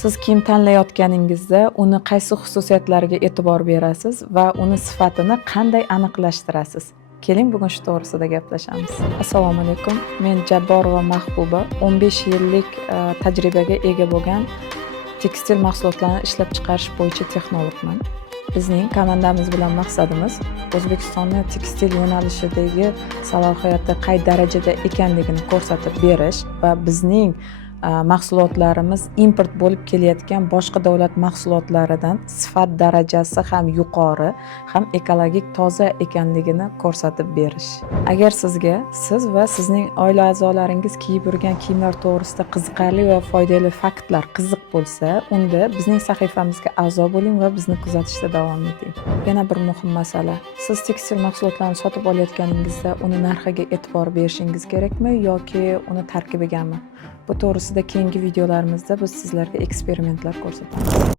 Siz kiyim tanlayotganingizda uni qaysi xususiyatlariga e'tibor berasiz va uni sifatini qanday aniqlashtirasiz? Keling, bugun shu to'g'risida gaplashamiz. Assalomu alaykum. Men Jabborova Mahbuba, 15 yillik tajribaga ega bo'lgan tekstil mahsulotlarini ishlab chiqarish bo'yicha texnologman. Bizning komandamiz bilan maqsadimiz O'zbekistonni tekstil yo'nalishidagi salohiyati qay darajada ekanligini ko'rsatib berish va bizning mahsulotlarimiz import bo'lib kelayotgan boshqa davlat mahsulotlaridan sifat darajasi ham yuqori, ham ekologik toza ekanligini ko'rsatib berish. Agar sizga siz va sizning oila a'zolaringiz kiyib yurgan kiyimlar to'g'risida qiziqarli va foydali faktlar qiziq bo'lsa, unda bizning sahifamizga a'zo bo'ling va bizni kuzatishda davom eting. Yana bir muhim masala. Siz tekstil mahsulotlarni sotib olayotganingizda uni narxiga e'tibor berishingiz kerakmi yoki uni tarkibigami? Bu to'g'risida keyingi videolarimizda biz sizlarga eksperimentlar ko'rsatamiz.